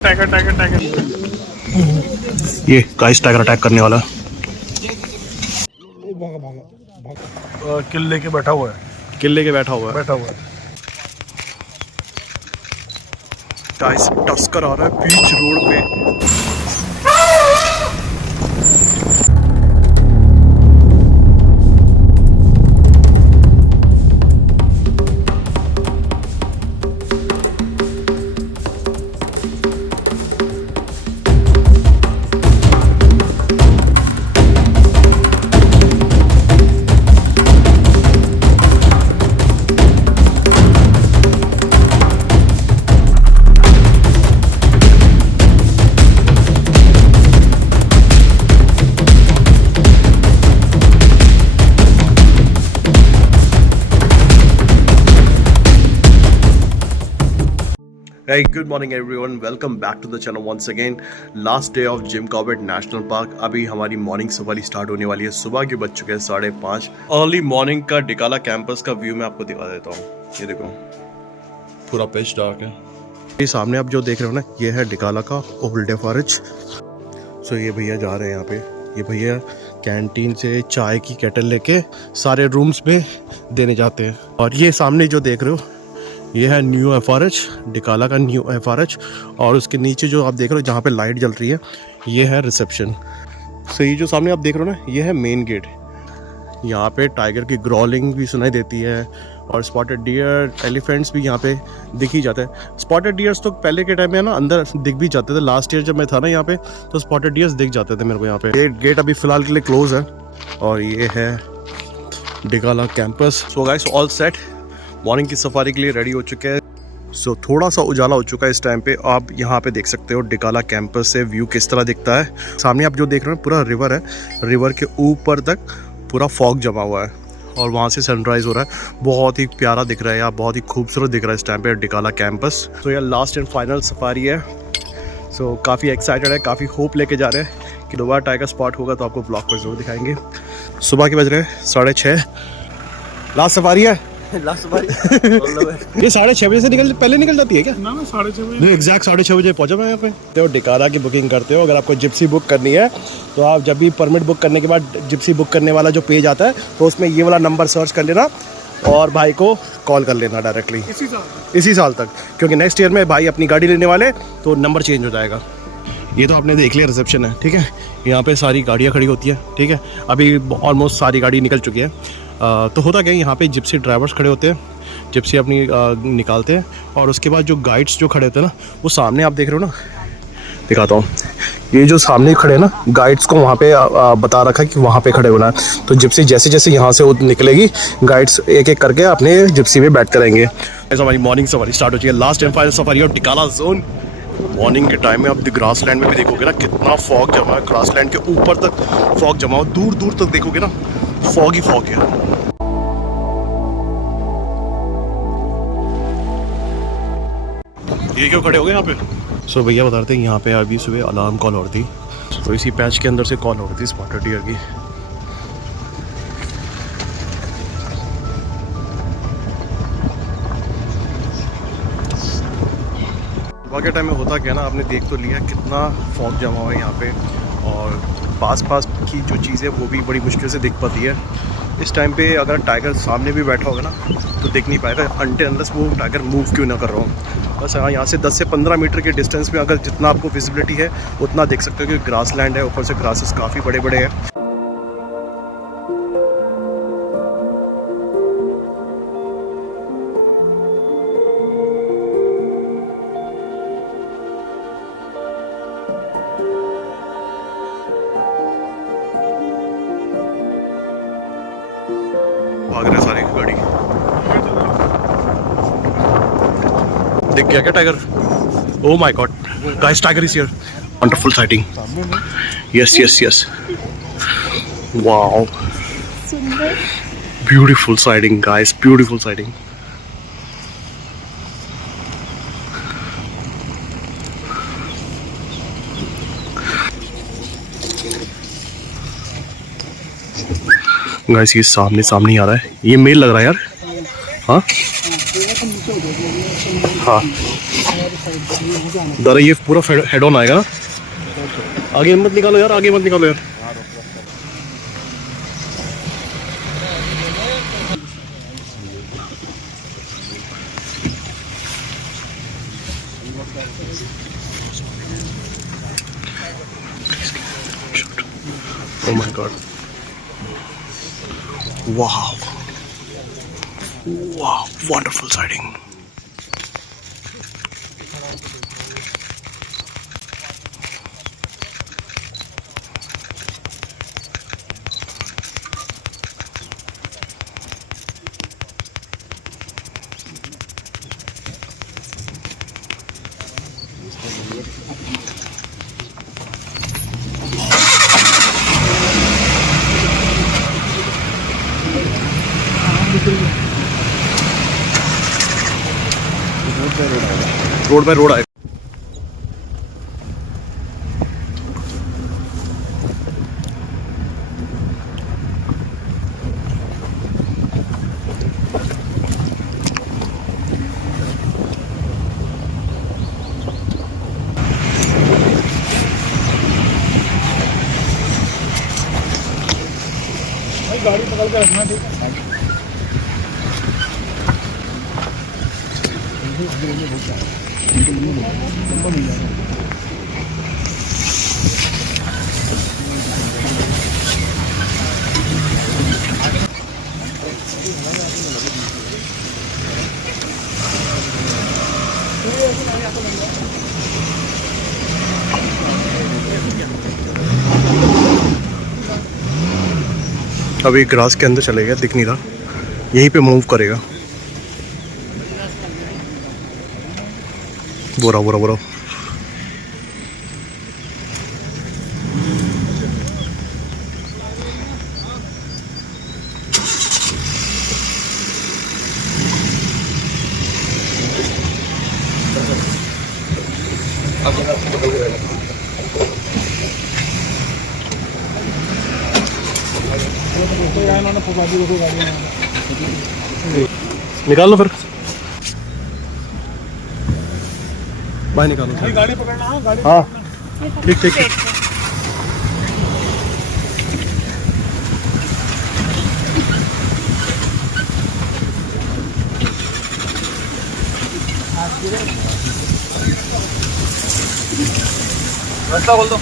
Tiger tiger tiger ये guys tiger attack करने वाला किल लेके बैठा हुआ है। किले के बैठा हुआ है। गाइस टस्कर आ रहा है बीच रोड पे। Hey, good morning everyone. Welcome back to the channel once again. Last day of Jim Corbett National Park. अभी हमारी मॉर्निंग सफारी स्टार्ट होने वाली है। सुबह के बज चुके हैं 5:30। अर्ली मॉर्निंग का डिकाला कैंपस का व्यू मैं आपको दिखा देता हूँ। ये देखो पूरा पिच डार्क है। ये सामने आप जो देख रहे हो ना, ये है डिकाला का ओल्ड एफआरएच। सो ये भैया जा रहे हैं यहाँ पे। ये भैया कैंटीन से चाय की केटल लेके सारे रूम्स में देने जाते हैं। और ये सामने जो देख रहे हो, ये है न्यू एफआरएच, डिकाला का न्यू एफआरएच। और उसके नीचे जो आप देख रहे हो जहाँ पे लाइट जल रही है, ये है रिसेप्शन। सो ये जो सामने आप देख रहे हो ना, ये है मेन गेट। यहाँ पे टाइगर की ग्रॉलिंग भी सुनाई देती है और स्पॉटेड डियर, एलिफेंट्स भी यहाँ पे दिख ही जाते हैं। स्पॉटेड डियर्स तो पहले के टाइम में ना अंदर दिख भी जाते थे। लास्ट ईयर जब मैं था ना यहाँ पे, तो स्पॉटेड डियर्स दिख जाते थे मेरे को यहाँ पे। गेट अभी फिलहाल के लिए क्लोज है। और ये है Dhikala campus. So guys all set, morning की सफारी के लिए रेडी हो चुके हैं। सो थोड़ा सा उजाला हो चुका है इस टाइम पे। आप यहाँ पे देख सकते हो डिकाला कैंपस से व्यू किस तरह दिखता है। सामने आप जो देख रहे हो पूरा रिवर है। रिवर के ऊपर तक पूरा फॉग जमा हुआ है और वहाँ से सनराइज हो रहा है। बहुत ही प्यारा दिख रहा है यार, बहुत ही खूबसूरत दिख रहा है इस टाइम पे डिकाला कैंपस। तो यह लास्ट एंड फाइनल सफारी है। सो काफ़ी एक्साइटेड है, काफ़ी होप लेके जा रहे हैं कि दोबारा टाइगर स्पॉट होगा तो आपको ब्लॉग पर जरूर दिखाएंगे। सुबह के बज रहे हैं 6:30। लास्ट सफारी है। लास्ट सफारी ये 6:30 बजे से पहले निकल जाती है क्या? ना 6:30 बजे एग्जैक्ट 6:30 बजे पहुंचा मैं यहाँ पे। तो डिकाला की बुकिंग करते हो, अगर आपको जिप्सी बुक करनी है तो आप जब भी परमिट बुक करने के बाद जिप्सी बुक करने वाला जो पेज आता है, तो उसमें ये वाला नंबर सर्च कर लेना और भाई को कॉल कर लेना डायरेक्टली इसी साल तक, क्योंकि नेक्स्ट ईयर में भाई अपनी गाड़ी लेने वाले तो नंबर चेंज हो जाएगा। ये तो आपने देख लिया रिसेप्शन है, ठीक है। यहाँ पे सारी गाड़ियाँ खड़ी होती है, ठीक है। अभी ऑलमोस्ट सारी गाड़ी निकल चुकी है। तो होता क्या है, यहाँ पे जिप्सी ड्राइवर्स खड़े होते हैं, जिप्सी अपनी निकालते हैं। और उसके बाद जो गाइड्स जो खड़े होते हैं ना, वो सामने आप देख रहे हो ना, दिखाता हूँ। ये जो सामने खड़े हैं ना, गाइड्स को वहाँ पे बता रखा है कि वहाँ पे खड़े होना है। तो जिप्सी जैसे जैसे यहाँ से निकलेगी, गाइड्स एक एक करके अपने जिप्सी में बैठ करेंगे। ऐसा हमारी मॉर्निंग सफारी स्टार्ट हो चुकी है। लास्ट एंड फाइनल सफारी और डिकाला जोन। मॉर्निंग के टाइम में आप ग्रास लैंड में भी देखोगे ना, कितना फॉग जमा है। ग्रास लैंड के ऊपर तक फॉग जमा हो, दूर दूर तक देखोगे ना फॉग ही फॉग है। ये क्यों खड़े हो गए यहाँ पे? सो भैया बता रहे थे यहाँ पे अभी सुबह अलार्म कॉल हो रही थी, तो इसी पैच के अंदर से कॉल हो रही थी स्पॉटेड डियर की। सुबह के टाइम में होता क्या ना, आपने देख तो लिया कितना फॉग जमा हुआ है यहाँ पे। और पास की जो चीज़ें वो भी बड़ी मुश्किल से दिख पाती है। इस टाइम पे अगर टाइगर सामने भी बैठा होगा ना, तो दिख नहीं पाएगा अनटिल अनलेस वो टाइगर मूव क्यों ना कर रहा हो। बस यहाँ से 10 से 15 मीटर के डिस्टेंस में अगर जितना आपको विजिबिलिटी है उतना देख सकते हो कि ग्रास लैंड है, ऊपर से ग्रासेस काफ़ी बड़े बड़े हैं। भाग रहे सारी गाड़ी। दिख गया क्या tiger? Oh my God guys, tiger is here. Wonderful sighting. Yes yes yes, wow, beautiful sighting guys, beautiful sighting. Guys ये सामने सामने ही आ रहा है। ये मेल लग रहा है यार। हाँ हाँ दादा ये पूरा हेड ऑन आएगा ना? आगे मत निकालो यार, आगे मत निकालो यार। Oh my god. Wow. Wow, wonderful sighting. Road by road आए। गाड़ी पकड़ के रखना ठीक है। अभी ग्रास के अंदर चले गया, दिख नहीं रहा, यहीं पे मूव करेगा। बोरा बोरा बोरा। निकाल लो फिर, बाहर निकालो। गाड़ी पकड़ना। हाँ गाड़ी। हाँ ठीक ठीक ठीक। रास्ता बोल दो।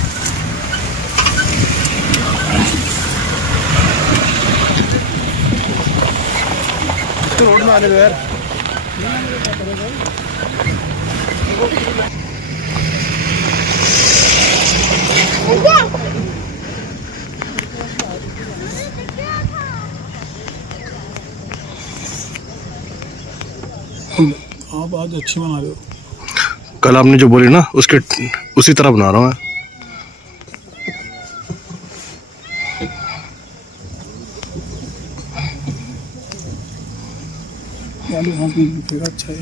रोड में आने दो यार। आप आज अच्छी बना रहे हो। कल आपने जो बोली ना उसके उसी तरह बना रहा हूँ मैं। अच्छा है।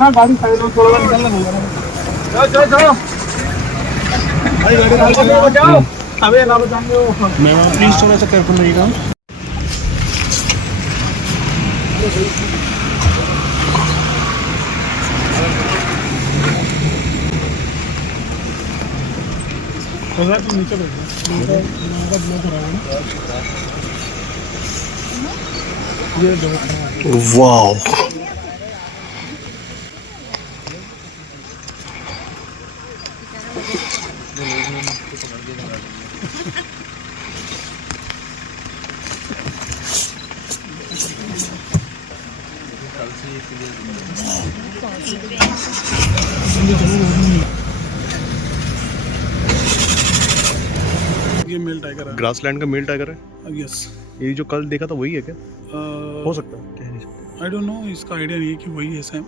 ना गाड़ी साइड में थोड़ा निकलना नहीं है। चलो चलो भाई गाड़ी बचाओ। अबे ना बचाओ। मैं प्लीज थोड़ा सा केयरफुल रहिएगा। नीचे बैठो। वाओ ये मेल टाइगर है। ग्रासलैंड का मेल टाइगर है। यस। ये जो कल देखा था वही है क्या? हो सकता है, कह नहीं सकते। आई डोंट नो, इसका आइडिया नहीं है कि वही है सेम,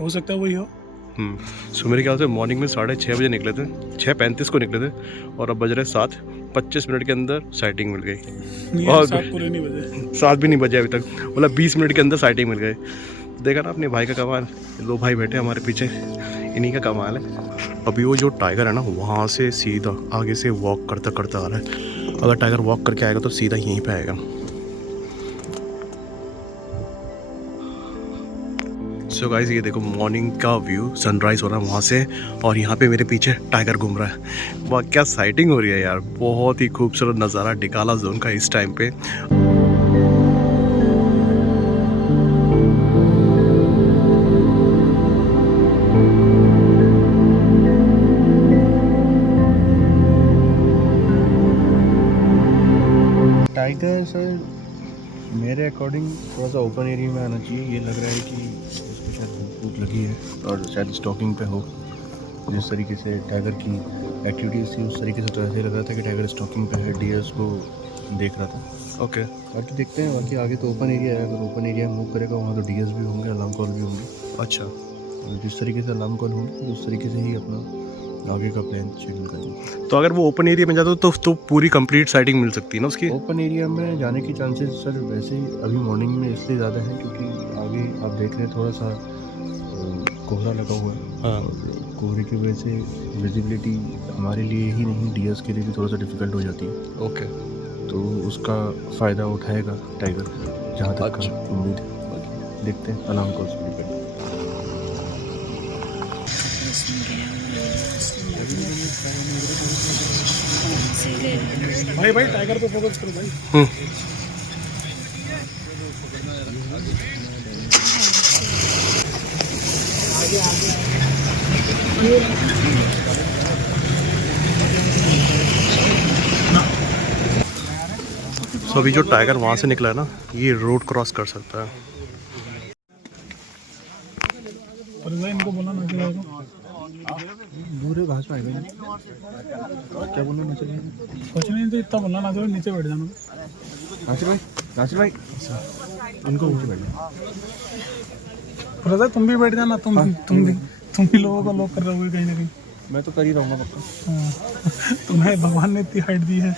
हो सकता है वही हो। सो मेरे ख्याल से मॉर्निंग में 6:30 बजे निकले थे, 6:35 को निकले थे और अब बज रहे 7:25 के अंदर साइटिंग मिल गई। और 7 पूरे नहीं बजे, 7 भी नहीं बजे अभी तक, मतलब 20 मिनट के अंदर साइटिंग मिल गए। देखा ना अपने भाई का कमाल, 2 भाई बैठे हमारे पीछे, इन्हीं का कमाल है। अभी वो जो टाइगर है ना, वहाँ से सीधा आगे से वॉक करता करता आ रहा है। अगर टाइगर वॉक करके आएगा तो सीधा यहीं पे आएगा। सो गाइस, ये देखो मॉर्निंग का व्यू, सनराइज हो रहा है वहाँ से और यहाँ पे मेरे पीछे टाइगर घूम रहा है। वाह क्या साइटिंग हो रही है यार, बहुत ही खूबसूरत नज़ारा डिकाला जोन का इस टाइम पे। टाइगर सर मेरे अकॉर्डिंग थोड़ा सा ओपन एरिया में आना चाहिए। ये लग रहा है कि उसको शायद भूख लगी है और शायद स्टॉकिंग पे हो। जिस तरीके से टाइगर की एक्टिविटीज़ थी उस तरीके से तो ऐसे लग रहा था कि टाइगर स्टॉकिंग पे है, डियर्स को देख रहा था। ओके, बाकी देखते हैं, बाकी आगे तो ओपन एरिया है। अगर ओपन एरिया में मूव करेगा वहाँ तो डियर्स भी होंगे, अलार्म कॉल भी होंगे। अच्छा, और जिस तरीके से अलार्म कॉल होंगे उस तरीके से ही अपना आगे का प्लान शेड्यूल करेंगे। तो अगर वो ओपन एरिया में जाता तो पूरी कंप्लीट साइटिंग मिल सकती है ना उसकी? ओपन एरिया में जाने की चांसेस सर वैसे ही अभी मॉर्निंग में इसलिए ज़्यादा है क्योंकि आगे आप देख रहे हैं थोड़ा सा कोहरा लगा हुआ है। हाँ। और कोहरे की वजह से विजिबिलिटी हमारे लिए ही नहीं, डियर्स के लिए भी थोड़ा सा डिफिकल्ट हो जाती है। ओके, तो उसका फ़ायदा उठाएगा टाइगर, जहाँ तक अच्छा। उम्मीद है। बाकी देखते हैं, अलार्म कॉल्स पर डिपेंड। भाई टाइगर पे फोकस करो भाई। तो अभी जो टाइगर वहाँ से निकला है ना, ये रोड क्रॉस कर सकता है। पर इनको बोला ना चलेगा, पूरे घास में आएगा क्या बोलना ना चले। कुछ नहीं तो इतना बोलना ना चलो, नीचे बैठ जाना। नासिर भाई उनको नीचे बैठना। ब्रदर तुम भी बैठ जाना, तुम भी लोगों को लॉक कर रहे हो कहीं ना कहीं। मैं तो कर ही रहूँगा पक्का। हाँ, तुम्हें भगवान ने इतनी हाइट दी है।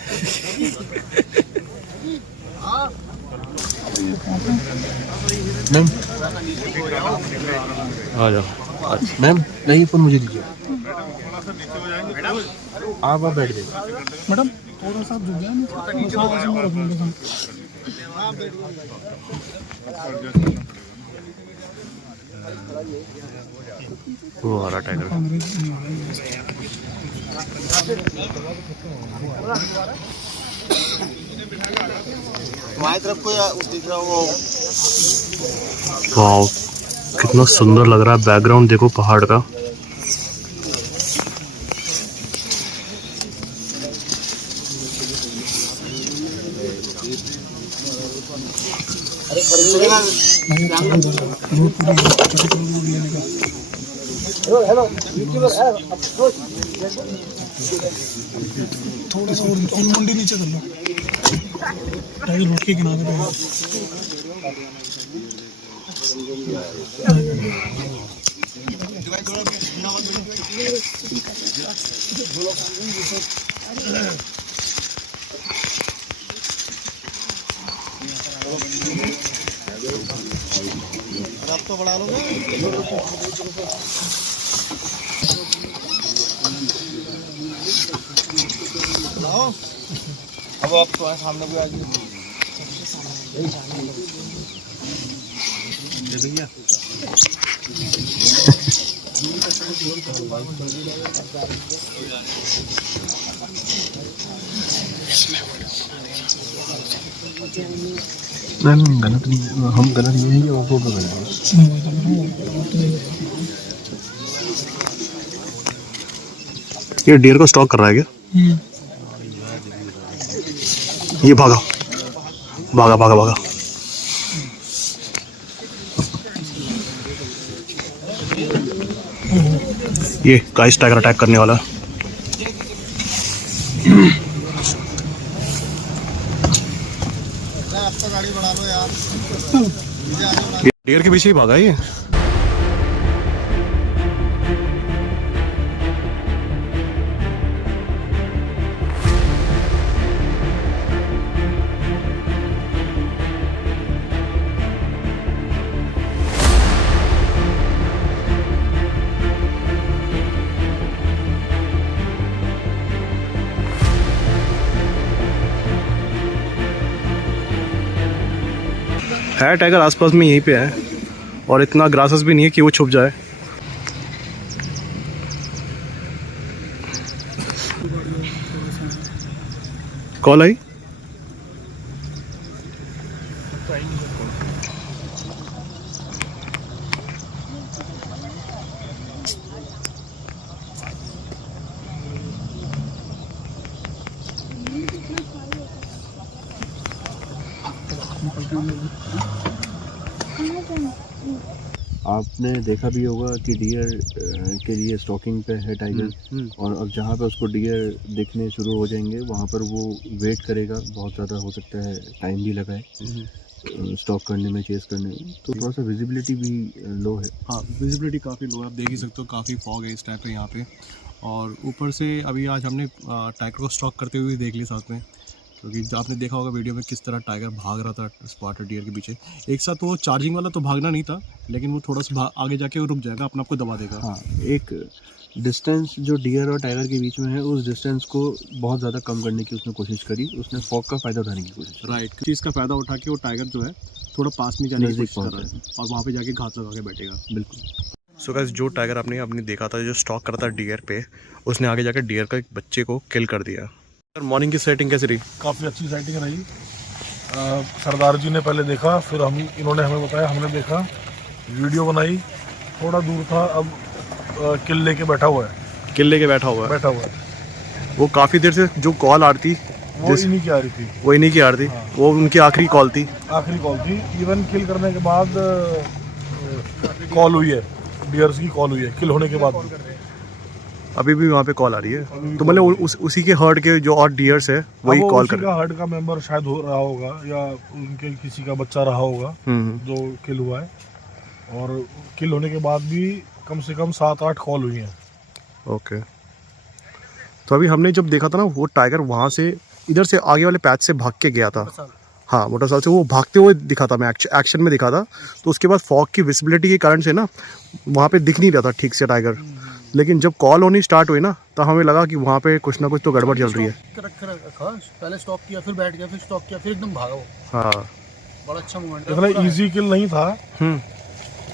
मैम आ जाओ। मैम नहीं, फोन मुझे दीजिए। आप बैठ जाइए। मैडम थोड़ा सा झुक गया नहीं, वो आ रहा टाइगर। वाओ कितना सुंदर लग रहा है, बैकग्राउंड देखो पहाड़ का। थोड़ा सा और मुंडी नीचे कर लो, टाइगर रोड के किनारे पे। आप तो बढ़ा लोगे। अब आप तो सामने भी आ गए भैया। नहीं गलत नहीं, हम गलत नहीं है, वो गलत है। ये डियर को स्टॉक कर रहा है क्या? ये भागा भागा भागा भागा। ये गाइस टाइगर अटैक करने वाला। डियर के पीछे ही भागा ये। है टाइगर आसपास में यहीं पे है और इतना ग्रासेस भी नहीं है कि वो छुप जाए। कॉल आई। आपने देखा भी होगा कि डियर के लिए स्टॉकिंग पे है टाइगर, और अब जहाँ पे उसको डियर दिखने शुरू हो जाएंगे वहाँ पर वो वेट करेगा। बहुत ज़्यादा हो सकता है टाइम भी लगाए स्टॉक करने में, चेस करने में, तो थोड़ा सा विजिबिलिटी भी लो है। हाँ, विजिबिलिटी काफ़ी लो है, आप देख ही सकते हो, काफ़ी फॉग है इस टाइप पे यहाँ पे। और ऊपर से अभी आज हमने टाइगर को स्टॉक करते हुए भी देख लिया साथ में, क्योंकि आपने देखा होगा वीडियो में किस तरह टाइगर भाग रहा था स्पॉटेड डियर के पीछे। एक साथ वो चार्जिंग वाला तो भागना नहीं था, लेकिन वो थोड़ा सा आगे जाके वो रुक जाएगा, अपने आप को दबा देगा। हाँ, एक डिस्टेंस जो डियर और टाइगर के बीच में है, उस डिस्टेंस को बहुत ज़्यादा कम करने की उसने कोशिश करी। उसने फॉग का फ़ायदा उठाने की कोशिश की। राइट, चीज़ का फ़ायदा उठा के वो टाइगर जो है थोड़ा पास में जाने की कोशिश कर रहा है और वहाँ पे जाके घात लगा के बैठेगा। बिल्कुल। सो गाइस, जो टाइगर आपने देखा था, जो स्टॉक कर रहा था डियर पे, उसने आगे जाकर डियर का एक बच्चे को किल कर दिया। सर, मॉर्निंग की सेटिंग कैसी रही? काफ़ी अच्छी सेटिंग रही। सरदार जी ने पहले देखा, फिर इन्होंने हमें बताया, हमने देखा, वीडियो बनाई। थोड़ा दूर था, अब किल लेके बैठा हुआ है। किल लेके बैठा हुआ है। वो काफ़ी देर से जो कॉल आ रही थी वो इन्हीं की आ रही थी। वो इन्हीं की आ रही थी। हाँ। वो उनकी आखिरी कॉल थी। इवन किल करने के बाद कॉल हुई है, डियर्स की कॉल हुई है किल होने के बाद। अभी भी वहाँ पे कॉल आ रही है, तो मतलब उसी के हर्ड के जो और डियर्स है वही कॉल कर रहे हैं। हर्ड का मेंबर शायद हो रहा होगा, या उनके किसी का बच्चा रहा होगा जो किल हुआ है। और किल होने के बाद भी कम से कम 7-8 कॉल हुई हैं। ओके, तो अभी हमने जब देखा था ना, वो टाइगर वहाँ से इधर से आगे वाले पैच से भाग के गया था। हाँ, मोटरसाइकिल से वो भागते हुए दिखा था, मैं एक्शन में दिखा था। तो उसके बाद फॉग की विजिबिलिटी के कारण से ना वहाँ पे दिख नहीं रहा था ठीक से टाइगर। लेकिन जब कॉल होनी स्टार्ट हुई ना, तो हमें लगा कि वहाँ पे कुछ ना कुछ तो गड़बड़ चल रही है। पहले स्टॉप किया, फिर बैठ गया, फिर स्टॉप किया, फिर एकदम भागा वो। हाँ, बड़ा अच्छा मूवमेंट इतना इजी किल नहीं था।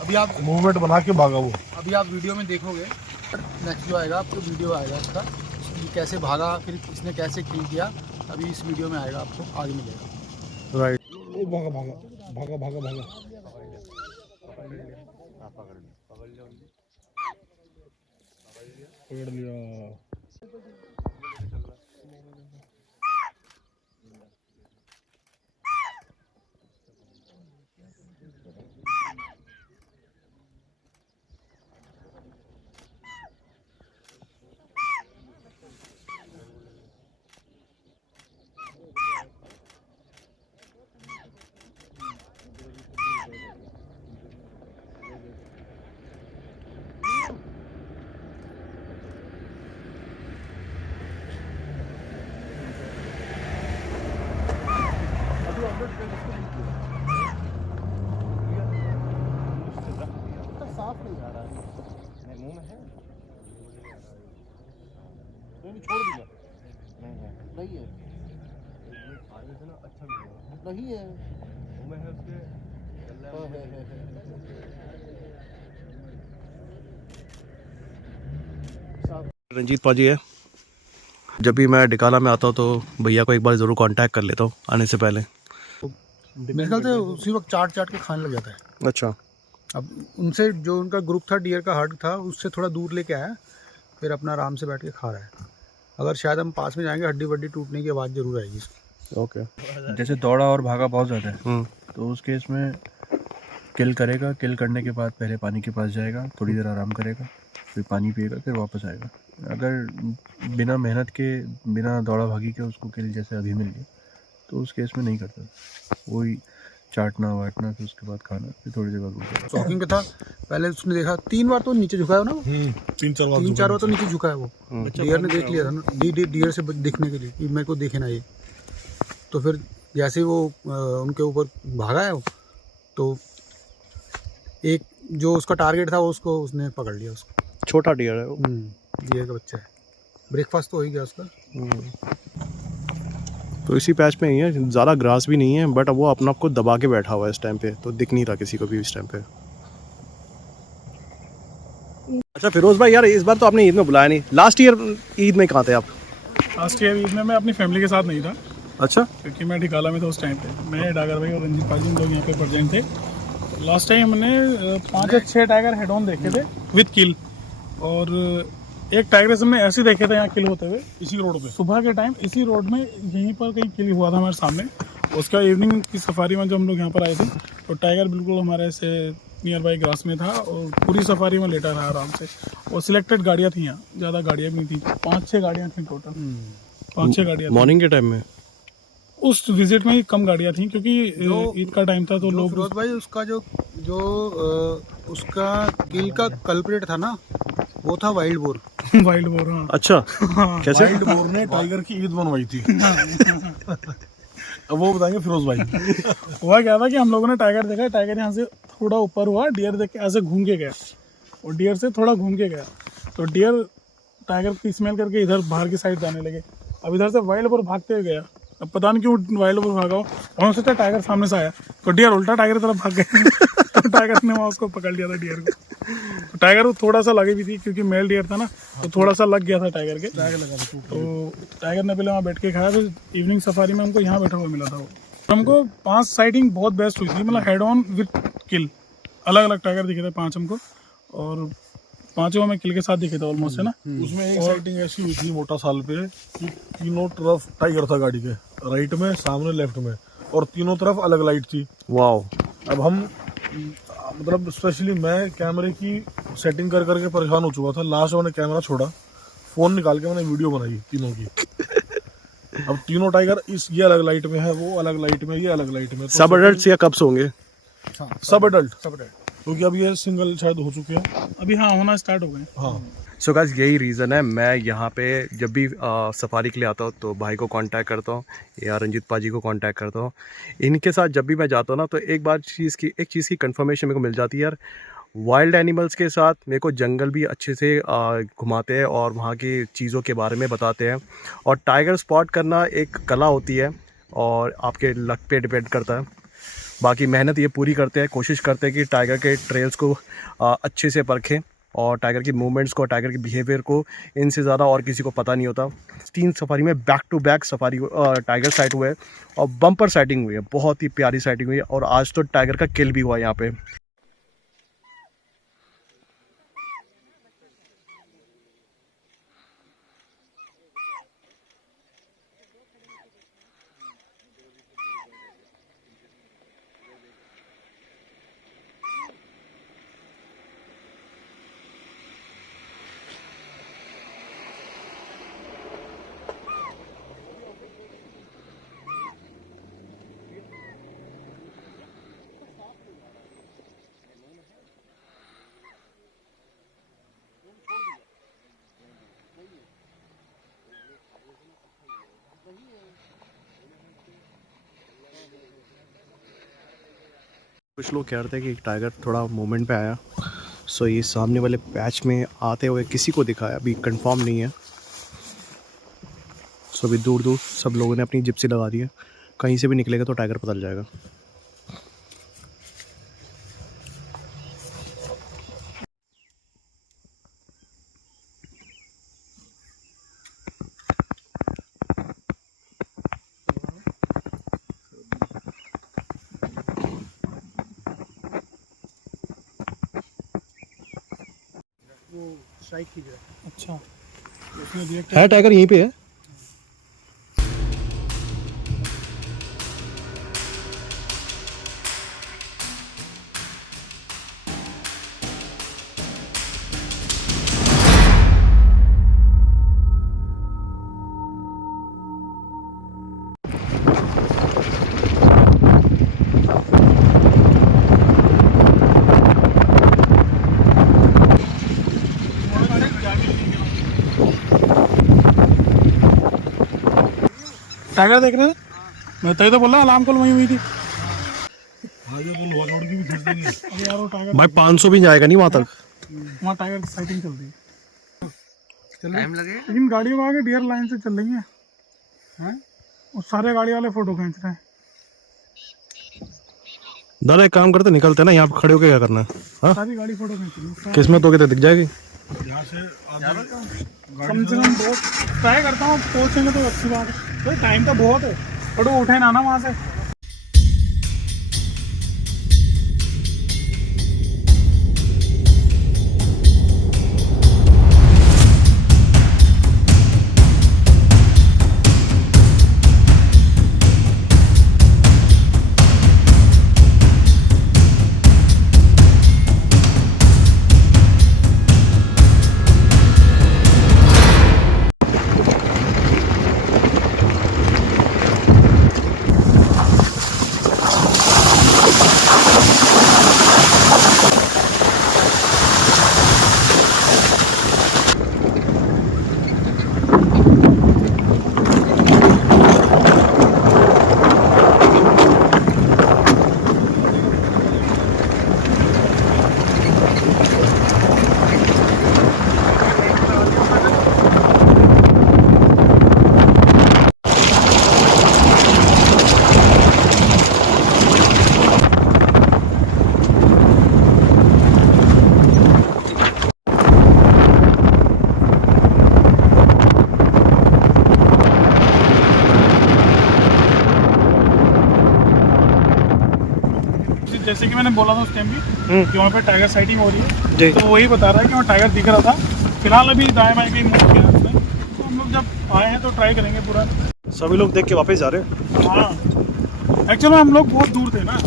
अभी आप मूवमेंट बना के भागा वो। अभी आप वीडियो में देखोगे, नेक्स्ट जो आएगा आपको वीडियो आएगा इसका, कैसे भागा, फिर इसने कैसे किल किया, अभी इस वीडियो में आएगा, आपको आगे मिलेगा। राइट। भागा। पकड़ लिया। साफ नहीं आ रहा है, मुंह में है, छोड़ दिया, नहीं है, अच्छा नहीं है, मुंह में है उसके। रंजीत पाजी है। जब भी मैं डिकाला में आता हूँ तो भैया को एक बार ज़रूर कांटेक्ट कर लेता हूँ आने से पहले। मेरे ख्याल से उसी वक्त चाट के खाने लग जाता है। अच्छा, अब उनसे जो उनका ग्रुप था, डियर का हर्ड था, उससे थोड़ा दूर लेके आया, फिर अपना आराम से बैठ के खा रहा है। अगर शायद हम पास में जाएंगे, हड्डी वड्डी टूटने की आवाज़ जरूर आएगी इसकी। ओके। जैसे दौड़ा और भागा बहुत ज़्यादा है, तो उस केस में किल करेगा। किल करने के बाद पहले पानी के पास जाएगा, थोड़ी देर आराम करेगा, फिर पानी पिएगा, फिर वापस आएगा। अगर बिना मेहनत के, बिना दौड़ा भागी के उसको किल जैसे अभी मिल गया, तो उस केस में नहीं करता। वही चाटना वाटना, फिर उसके बाद खाना, फिर थोड़ी देर बाद उठा। स्टॉकिंग पे था, पहले उसने देखा 3 बार तो नीचे झुका है ना वो, 3-4 3-4 बार तो नीचे झुका है वो। डियर ने देख लिया था ना, डियर से दिखने के लिए कि मेरे को देखे ना ये। तो फिर जैसे ही वो उनके ऊपर भागा है वो, तो एक जो उसका टारगेट था वो उसको उसने पकड़ लिया उसको। छोटा डियर है वो। डियर का बच्चा है। ब्रेकफास्ट तो हो ही गया उसका। तो इसी पैच में ही है, ज़्यादा ग्रास भी नहीं है, बट वो अपना आपको दबा के बैठा हुआ है इस टाइम पे, तो दिख नहीं रहा किसी को भी इस टाइम पे। अच्छा फिरोज भाई, यार इस बार तो आपने ईद में बुलाया नहीं, लास्ट ईयर ईद में कहाँ थे आप? लास्ट ईयर ईद में मैं अपनी फैमिली के साथ नहीं था, अच्छा, क्योंकि मैं ढिकाला में था उस टाइम पे। मैं डागर भाई और रंजीत पाजी हम लोग यहाँ पे प्रेजेंट थे। लास्ट टाइम हमने 5 या 6 टाइगर हेड ऑन देखे थे विद किल, और एक टाइगर हमने ऐसे देखे थे यहाँ किल होते हुए इसी रोड पे। सुबह के टाइम इसी रोड में यहीं पर कहीं किल हुआ था हमारे सामने। उसका इवनिंग की सफारी में जब हम लोग यहाँ पर आए थे तो टाइगर बिल्कुल हमारे ऐसे नियर बाई ग्रास में था और पूरी सफारी में लेटा रहा आराम से। और सिलेक्टेड गाड़ियाँ थी यहाँ, ज़्यादा गाड़ियाँ भी नहीं थी, 5-6 गाड़ियाँ थी टोटल, 5-6 गाड़ियाँ। मॉर्निंग के टाइम में उस विजिट में ही कम गाड़ियाँ थी क्योंकि ईद का टाइम था तो लोग। फिरोज भाई उसका जो उसका किल का कल्प्रिट था ना, वो था वाइल्ड बोर। वाइल्ड बोर, हाँ। अच्छा कैसे? वाइल्ड बोर ने टाइगर की ईद बनवाई थी। अब वो बताएंगे फिरोज भाई। हुआ क्या था कि हम लोगों ने टाइगर देखा, टाइगर यहाँ से थोड़ा ऊपर हुआ, डियर देख के ऐसे घूम के गया और डियर से थोड़ा घूम के गया, तो डियर टाइगर की स्मेल करके इधर बाहर की साइड जाने लगे। अब इधर से वाइल्ड बोर भागते हुए गया, अब पता नहीं क्यों वाइल्ड बोर भागा हो, और सोचा टाइगर सामने से आया तो डियर उल्टा टाइगर की तरफ भाग गए। तो टाइगर ने वहाँ उसको पकड़ लिया था डियर को। तो टाइगर को थोड़ा सा लगे भी थी क्योंकि मेल डियर था ना, तो थोड़ा सा लग गया था टाइगर के। तो टाइगर ने पहले वहाँ बैठ के खाया, फिर इवनिंग सफारी में हमको यहाँ बैठा हुआ मिला था वो। हमको 5 साइटिंग बहुत बेस्ट हुई थी, मतलब हेड ऑन विद किल, अलग अलग टाइगर दिखे थे 5 हमको, और 5 हमें किल के साथ दिखे थे ऑलमोस्ट, है ना। उसमें एक साइटिंग ऐसी हुई थी मोटा साल पे कि तीनों तरफ टाइगर था गाड़ी के, राइट में, सामने, लेफ्ट में, और तीनों तरफ अलग लाइट थी। वाओ। अब हम मतलब स्पेशली मैं कैमरे की सेटिंग कर करके परेशान हो चुका था। लास्ट मैंने कैमरा छोड़ा, फोन निकाल के मैंने वीडियो बनाई तीनों की। अब तीनों टाइगर ये अलग लाइट में है, वो अलग लाइट में, ये अलग लाइट में। तो सब अडल्ट्स या कब्स होंगे? सब अडल्ट, क्योंकि अब ये सिंगल शायद हो चुके हैं अभी, हाँ होना स्टार्ट हो गए। हाँ। सो गाइस, यही रीज़न है मैं यहाँ पे जब भी सफारी के लिए आता हूँ तो भाई को कांटेक्ट करता हूँ या रंजीत पाजी को कांटेक्ट करता हूँ। इनके साथ जब भी मैं जाता हूँ ना, तो एक चीज़ की कंफर्मेशन मेरे को मिल जाती है यार, वाइल्ड एनिमल्स के साथ मेरे को जंगल भी अच्छे से घुमाते हैं और वहाँ की चीज़ों के बारे में बताते हैं। और टाइगर स्पॉट करना एक कला होती है और आपके लक पे डिपेंड करता है। बाकी मेहनत ये पूरी करते हैं, कोशिश करते हैं कि टाइगर के ट्रेल्स को अच्छे से परखें और टाइगर की मूवमेंट्स को, टाइगर के बिहेवियर को इनसे ज़्यादा और किसी को पता नहीं होता। 3 सफारी में back to back safari tiger sight हुए और बम्पर साइटिंग हुई है, बहुत ही प्यारी साइटिंग हुई है, और आज तो टाइगर का किल भी हुआ यहाँ पे। कुछ लोग कह रहे थे कि टाइगर थोड़ा मूवमेंट पे आया, सो ये सामने वाले पैच में आते हुए किसी को दिखाया, अभी कंफर्म नहीं है। सो अभी दूर दूर सब लोगों ने अपनी जिप्सी लगा दी है, कहीं से भी निकलेगा तो टाइगर पता चल जाएगा। वो स्ट्राइक की जाए। अच्छा, उसने रिएक्ट है टाइगर यहीं पे है। टाइगर देख रहे हैं? मैं तभी तो बोल रहा अलार्म कॉल वहीं हुई थी। आगे बोल वॉलआउट की भी खींच देंगे। अभी यार वो टाइगर भाई 500 भी जाएगा नहीं वहाँ तक। वहाँ टाइगर की साइटिंग चल रही है। टाइम लगेगा लेकिन गाड़ियों में आगे डियर लाइन से चल रही है हैं? और सारे गाड़ी वाले फोटो खींच रहे हैं। दादा एक काम करते निकलते ना, यहाँ पे खड़े होके क्या करना है? हाँ सारी गाड़ी फोटो खींच रही है। किस्मत होगी तो दिख जाएगी। यहाँ से आगे कम से कम बहुत ट्राई करता हूँ पहुँचेंगे तो अच्छी बात है। भाई टाइम तो बहुत है, बट वो उठे ना वहाँ से। जैसे कि मैंने बोला था उस टाइम भी कि वहाँ पे टाइगर साइटिंग हो रही है, तो वही बता रहा है कि वहाँ टाइगर दिख रहा था। फिलहाल अभी दाएं बाएं कहीं मूव किया उसने, तो हम लोग जब आए हैं तो ट्राई करेंगे पूरा। सभी लोग देख के वापस जा रहे हैं। हाँ एक्चुअली हम लोग बहुत दूर थे ना,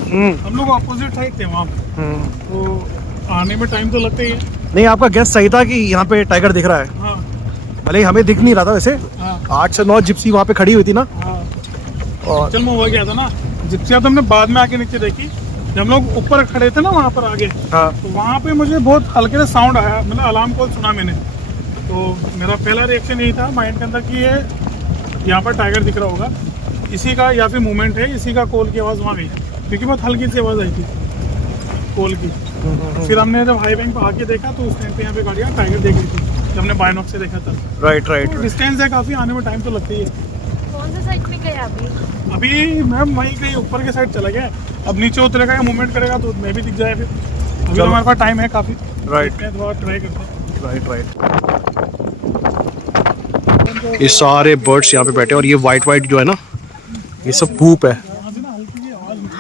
हम लोग अपोजिट साइड थे वहाँ पे, तो आने में टाइम तो लगता ही है। नहीं आपका गेस सही था कि यहाँ पे टाइगर दिख रहा है, हाँ भले ही हमें दिख नहीं रहा था। वैसे हाँ 8 से 9 जिप्सी वहाँ पे खड़ी हुई थी ना। हाँ और चल मैं हो गया था ना, जिप्सिया तो हमने बाद में आके नीचे देखी। जब हम लोग ऊपर खड़े थे ना वहाँ पर आगे, हाँ तो वहाँ पे मुझे बहुत हल्के से साउंड आया, मतलब अलार्म कॉल सुना मैंने। तो मेरा पहला रिएक्शन यही था माइंड के अंदर कि ये यहाँ पर टाइगर दिख रहा होगा, इसी का या फिर मूवमेंट है, इसी का कॉल की आवाज़ वहाँ गई, क्योंकि बहुत हल्की सी आवाज़ आई थी कॉल की। फिर हमने जब हाई बैंक पर आके देखा तो उस टाइम पे यहाँ पे गाड़ियाँ टाइगर देख रही थी, जब हमने बायनॉक से देखा था। Right right. डिस्टेंस है काफ़ी, आने में टाइम तो लगता ही है। कौन सा साइड में गया अभी? अभी मैम वहीं कहीं ऊपर के साइड चला गया, अब नीचे उतरेगा या मूवमेंट करेगा तो मैं भी दिख जाए। फिर अभी तो हमारे पास टाइम है काफ़ी, राइट थोड़ा ट्राई करते हैं। Right right. ये सारे बर्ड्स यहाँ पे बैठे हैं और ये वाइट वाइट जो है ना, ये सब पूप है। यहाँ से ना हल्की सी आवाज़ निकली।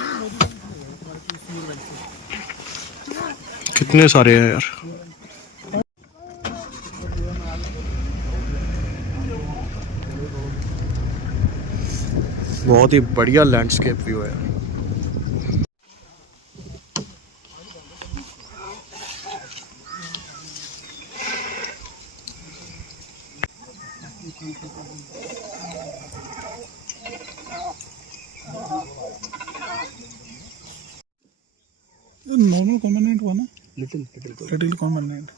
कितने सारे हैं यार। बहुत ही बढ़िया लैंडस्केप व्यू है। नॉर्मल कॉम्बिनेंट हुआ ना, लिटिल कॉम्बिनेंट।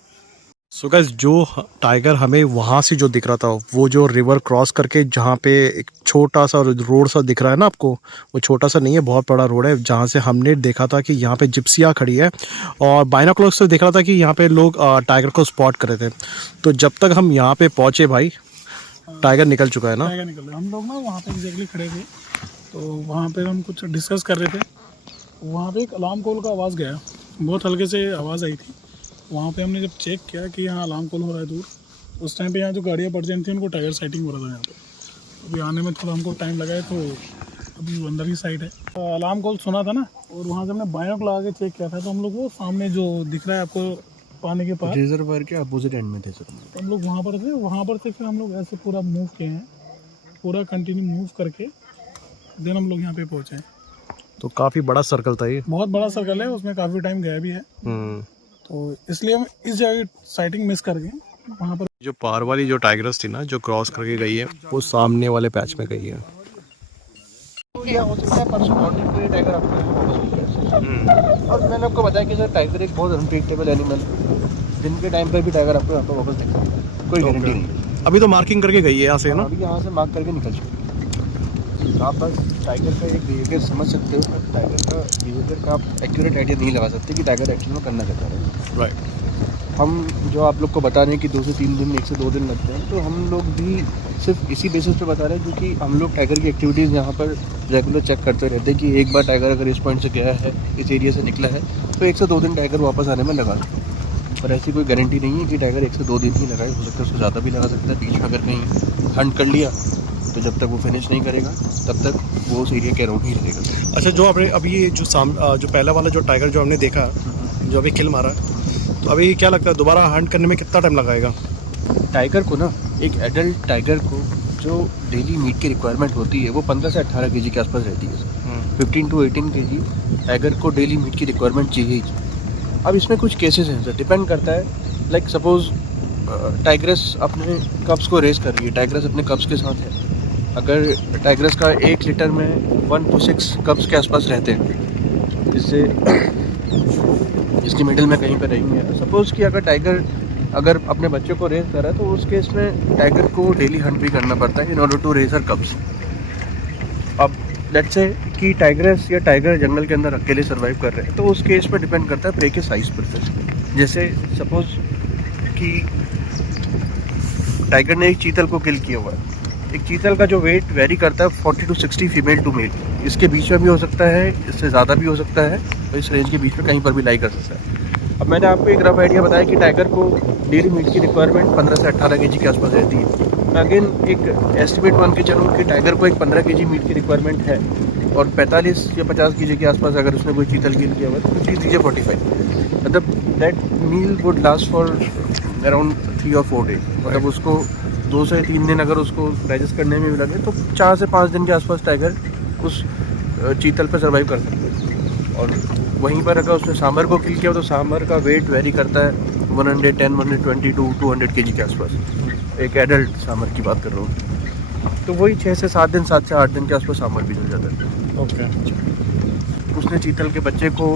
सो गाइस जो टाइगर हमें वहाँ से जो दिख रहा था, वो जो रिवर क्रॉस करके जहाँ पे एक छोटा सा रोड सा दिख रहा है ना आपको, वो छोटा सा नहीं है, बहुत बड़ा रोड है, जहाँ से हमने देखा था कि यहाँ पे जिप्सिया खड़ी है और बाइनोकुलर्स से दिख रहा था कि यहाँ पे लोग टाइगर को स्पॉट कर रहे थे। तो जब तक हम यहाँ पे पहुँचे भाई, टाइगर निकल चुका है ना। टाइगर निकल रहा। हम लोग ना वहाँ पे एग्जैक्टली खड़े थे, तो वहाँ पे हम कुछ डिस्कस कर रहे थे। वहाँ पे एक अलार्म कॉल का आवाज़ गया, बहुत हल्के से आवाज़ आई थी। वहाँ पे हमने जब चेक किया कि यहाँ अलार्म कॉल हो रहा है दूर, उस टाइम पे यहाँ जो गाड़ियाँ प्रेजेंट थी उनको टाइगर साइटिंग हो रहा था यहाँ पे। अभी आने में थोड़ा हमको टाइम लगा है, तो अभी वो अंदर की साइड है। अलार्म कॉल सुना था ना, और वहाँ से हमने बाइनोक लगा के चेक किया था, तो हम लोग वो सामने जो दिख रहा है आपको पानी के पास, रिजर्वायर के अपोजिट एंड में थे सर। तो हम लोग वहाँ पर थे। वहाँ पर से फिर हम लोग ऐसे पूरा मूव किए हैं, पूरा कंटिन्यू मूव करके देन हम लोग यहाँ पे पहुँचे। तो काफ़ी बड़ा सर्कल था ये। बहुत बड़ा सर्कल है, उसमें काफ़ी टाइम गया भी है, तो इसलिए हम इस जगह साइटिंग मिस कर गए। वहाँ पर जो पार वाली जो टाइगर्स थी ना, जो क्रॉस करके गई है, वो सामने वाले पैच में गई है। हो सकता है परसों मॉर्निंग को ये टाइगर आपको, और मैंने आपको बताया कि सर टाइगर एक बहुत अनप्रेडिक्टेबल एनिमल, दिन के टाइम पर भी टाइगर आपको यहाँ पर वापस दिखेगा, कोई गारंटी नहीं है। अभी तो मार्किंग करके गई है यहाँ से, है ना। अभी यहाँ से मार्क करके निकल चुके। आप बस टाइगर का एक बिहेवियर समझ सकते हो, पर टाइगर का बिहेवियर का आप एक्यूरेट आइडिया नहीं लगा सकते कि टाइगर एक्चुअली में करना चाहता है। राइट। हम जो आप लोग को बता रहे हैं कि 2 से 3 दिन, 1 से 2 दिन लगते हैं, तो हम लोग भी सिर्फ इसी बेसिस पे बता रहे हैं क्योंकि हम लोग टाइगर की एक्टिविटीज़ यहाँ पर रेगुलर चेक करते रहते हैं कि एक बार टाइगर अगर इस पॉइंट से गया है, इस एरिया से निकला है, तो 1 से 2 दिन टाइगर वापस आने में लगा सकते हैं। पर ऐसी कोई गारंटी नहीं है कि टाइगर 1 से 2 दिन ही लगाए, हो सकता है उसको ज़्यादा भी लगा सकता है। बीच में अगर कहीं हंट कर लिया तो जब तक वो फिनिश नहीं करेगा तब तक वो उस एरिया के अराउंड ही रहेगा। अच्छा, जो आपने अभी ये जो पहला वाला जो टाइगर जो हमने देखा, जो अभी किल मारा, तो अभी क्या लगता है दोबारा हंट करने में कितना टाइम लगाएगा? टाइगर को ना, एक एडल्ट टाइगर को जो डेली मीट की रिक्वायरमेंट होती है वो 15 से 18 केजी के आसपास रहती है सर। 15 to 18 केजी टाइगर को डेली मीट की रिक्वायरमेंट चाहिए। अब इसमें कुछ केसेस हैं सर, डिपेंड करता है। लाइक सपोज टाइग्रेस अपने कब्स को रेस कर रही है, टाइग्रेस अपने कब्स के साथ है। अगर टाइग्रेस का 1 लीटर में 1 to 6 कब्स के आसपास रहते हैं, जिससे इसकी मिडिल में कहीं पर रहेंगे। सपोज़ कि अगर टाइगर अगर अपने बच्चे को रेस कर रहा है तो उस केस में टाइगर को डेली हंट भी करना पड़ता है in order to raise her cubs. अब लेट्स से कि टाइग्रेस या टाइगर जंगल के अंदर अकेले सर्वाइव कर रहे हैं, तो उस केस में डिपेंड करता है प्रे के साइज़ पर सर। जैसे सपोज़ कि टाइगर ने एक चीतल को किल किया हुआ है। एक चीतल का जो वेट वेरी करता है 40 to 60 फीमेल टू मेल, इसके बीच में भी हो सकता है, इससे ज़्यादा भी हो सकता है, तो इस रेंज के बीच में कहीं पर भी लाई कर सकता है। अब मैंने आपको एक रफ आइडिया बताया कि टाइगर को डेली मीट की रिक्वायरमेंट 15 से 18 केजी के आसपास रहती है। अगेन एक एस्टिमेट मान के चलूँ कि टाइगर को एक 15 केजी मीट की रिक्वायरमेंट है और 45 या 50 केजी के आसपास अगर उसने कोई चीतल किल किया हुआ है तो 50 दीजिए 45, मतलब that meal would last for around 3 or 4 days। मतलब उसको 2 से 3 दिन अगर उसको डाइजेस्ट करने में भी लगे तो 4 से 5 दिन के आसपास टाइगर उस चीतल पर सर्वाइव कर सकता है। और वहीं पर अगर उसने सांबर को किल किया तो सांबर का वेट वेरी करता है 110, 120 to 200 केजी के आसपास। एक एडल्ट सांबर की बात कर रहा हूँ, तो वही 6 से 7 दिन, 7 से 8 दिन के आसपास सांबर भी मिल जाता है। ओके। उसने चीतल के बच्चे को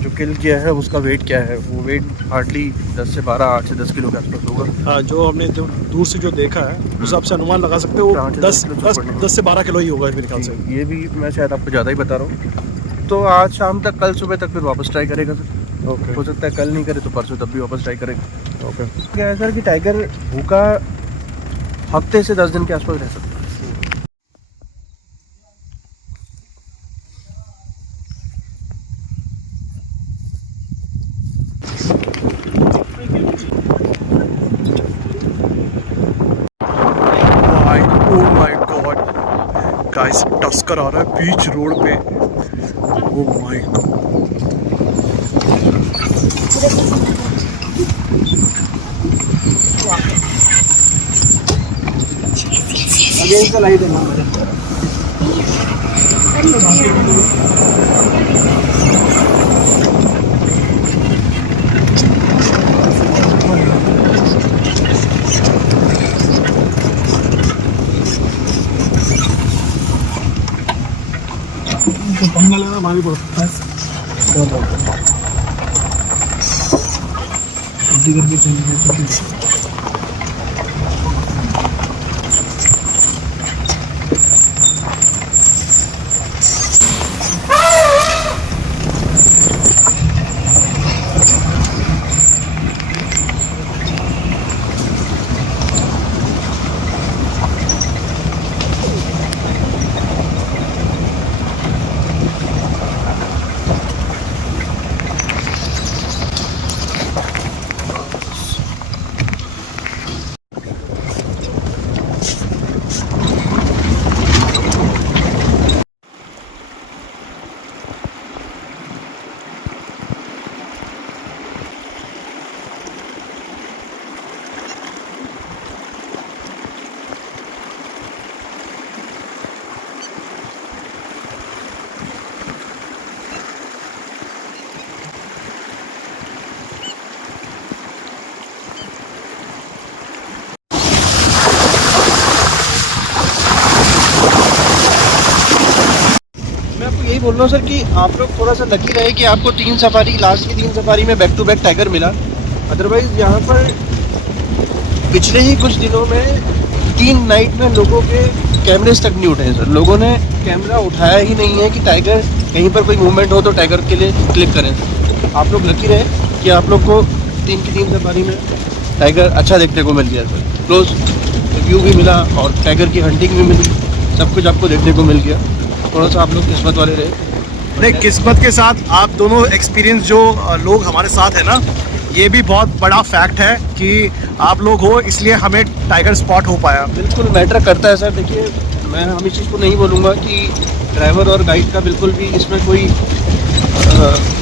जो किल किया है उसका वेट क्या है? वो वेट हार्डली 10 से 12, 8 से 10 किलो के आसपास होगा। जो हमने जो दूर से जो देखा है उस हिसाब से अनुमान लगा सकते हो 10 से 12 किलो ही होगा मेरे ख्याल से। ये भी मैं शायद आपको ज़्यादा ही बता रहा हूँ। तो आज शाम तक, कल सुबह तक फिर वापस ट्राई करेगा सर। ओके। हो सकता है कल नहीं करे तो परसों तब भी वापस ट्राई करेगा। ओके। क्या है सर कि टाइगर भूखा हफ्ते से 10 दिन के आसपास रह सकता है। Oh my God guys, tusker आ रहा है बीच रोड पे। ओह माय गॉड, तो पंगा लेना भारी पड़ सकता है। जल्दी करके चाहिए। यही बोल रहा हूँ सर कि आप लोग थोड़ा सा लकी रहे कि आपको 3 सफारी, लास्ट की 3 सफारी में बैक टू बैक टाइगर मिला। अदरवाइज यहाँ पर पिछले ही कुछ दिनों में 3 नाइट में लोगों के कैमरेज तक नहीं उठाए सर, लोगों ने कैमरा उठाया ही नहीं है कि टाइगर कहीं पर कोई मूवमेंट हो तो टाइगर के लिए क्लिक करें। आप लोग लकी रहे कि आप लोग को 3 सफारी में टाइगर अच्छा देखने को मिल गया सर, क्लोज व्यू भी मिला और टाइगर की हंटिंग भी मिली, सब कुछ आपको देखने को मिल गया। थोड़ा सा आप लोग किस्मत वाले रहे। नहीं, किस्मत के साथ आप दोनों एक्सपीरियंस जो लोग हमारे साथ है ना, ये भी बहुत बड़ा फैक्ट है कि आप लोग हो इसलिए हमें टाइगर स्पॉट हो पाया। बिल्कुल मैटर करता है सर। देखिए, मैं हम इस चीज़ को नहीं बोलूँगा कि ड्राइवर और गाइड का बिल्कुल भी इसमें कोई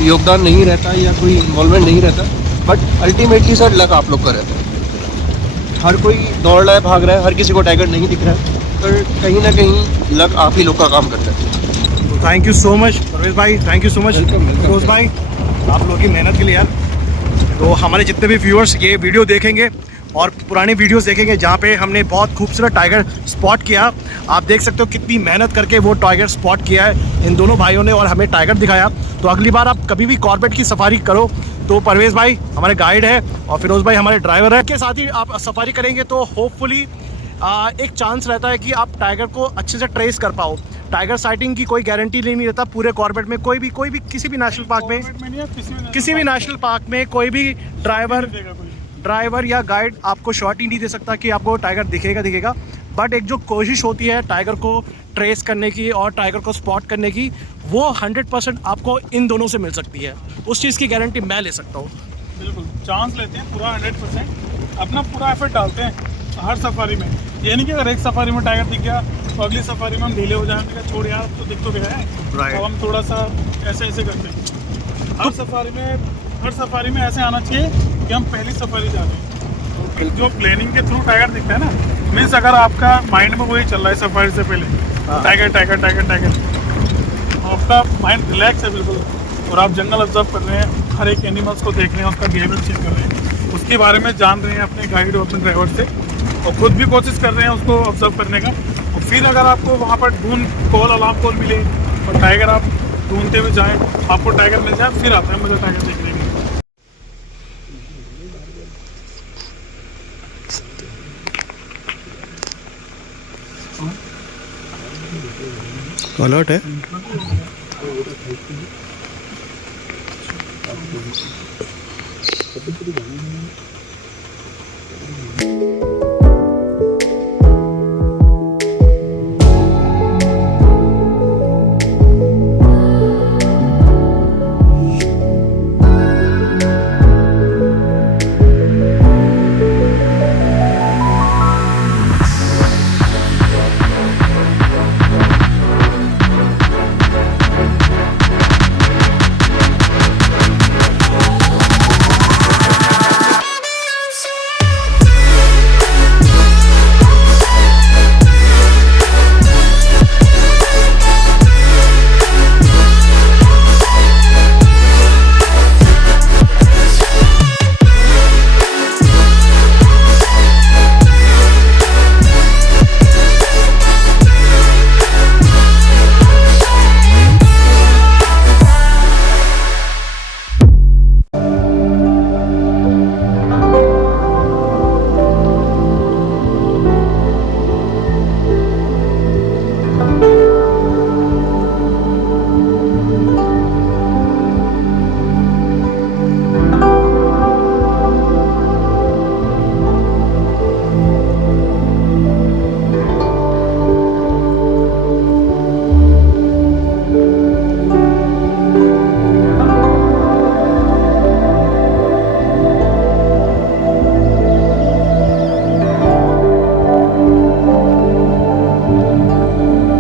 योगदान नहीं रहता या कोई इन्वॉल्वमेंट नहीं रहता, बट अल्टीमेटली सर लक आप लोग का रहता है। हर कोई दौड़ रहा है, भाग रहा है, हर किसी को टाइगर नहीं दिख रहा है, पर कहीं ना कहीं लक आप ही लोग का काम करता है। Thank you so much Parvez भाई, thank you so much Firoz भाई, आप लोगों की मेहनत के लिए यार। तो हमारे जितने भी व्यूअर्स ये वीडियो देखेंगे और पुरानी वीडियोस देखेंगे जहाँ पे हमने बहुत खूबसूरत टाइगर स्पॉट किया, आप देख सकते हो कितनी मेहनत करके वो टाइगर स्पॉट किया है इन दोनों भाइयों ने और हमें टाइगर दिखाया। तो अगली बार आप कभी भी कॉर्बेट की सफारी करो तो परवेज भाई हमारे गाइड है और फिरोज भाई हमारे ड्राइवर है के साथ ही आप सफारी करेंगे तो होपफुली एक चांस रहता है कि आप टाइगर को अच्छे से ट्रेस कर पाओ। टाइगर साइटिंग की कोई गारंटी नहीं रहता पूरे कॉर्बेट में, कोई भी किसी भी नेशनल पार्क में, किसी भी नेशनल पार्क में कोई भी ड्राइवर या गाइड आपको शॉर्ट ही नहीं दे सकता कि आपको टाइगर दिखेगा। बट एक जो कोशिश होती है टाइगर को ट्रेस करने की और टाइगर को स्पॉट करने की, वो 100% आपको इन दोनों से मिल सकती है। उस चीज़ की गारंटी मैं ले सकता हूँ। बिल्कुल चांस लेते हैं पूरा 100%, अपना पूरा एफर्ट डालते हैं हर सफारी में। ये नहीं कि अगर एक सफारी में टाइगर दिख गया तो अगली सफारी में हम ढीले हो जाएंगे, छोड़ यार तो दिख तो गया है, तो हम थोड़ा सा ऐसे करते हैं। हर सफारी में ऐसे आना चाहिए कि हम पहली सफारी जा रहे हैं। तो जो प्लानिंग के थ्रू टाइगर दिखता है ना, मीन्स अगर आपका माइंड में वही चल रहा है सफारी से पहले टाइगर, आपका माइंड रिलैक्स है बिल्कुल, और आप जंगल ऑब्जर्व कर रहे हैं, हर एक एनिमल्स को देख रहे हैं, उसका बिहेवियर चेक कर रहे हैं, उसके बारे में जान रहे हैं अपने गाइड और अपने ड्राइवर से, और खुद भी कोशिश कर रहे हैं उसको ऑब्जर्व करने का। और फिर अगर आपको वहाँ पर अलार्म कॉल मिले और टाइगर आप ढूंढते हुए जाएँ, आपको टाइगर मिल जाए, फिर आता है मुझे टाइगर देखने के लिए। अलर्ट है।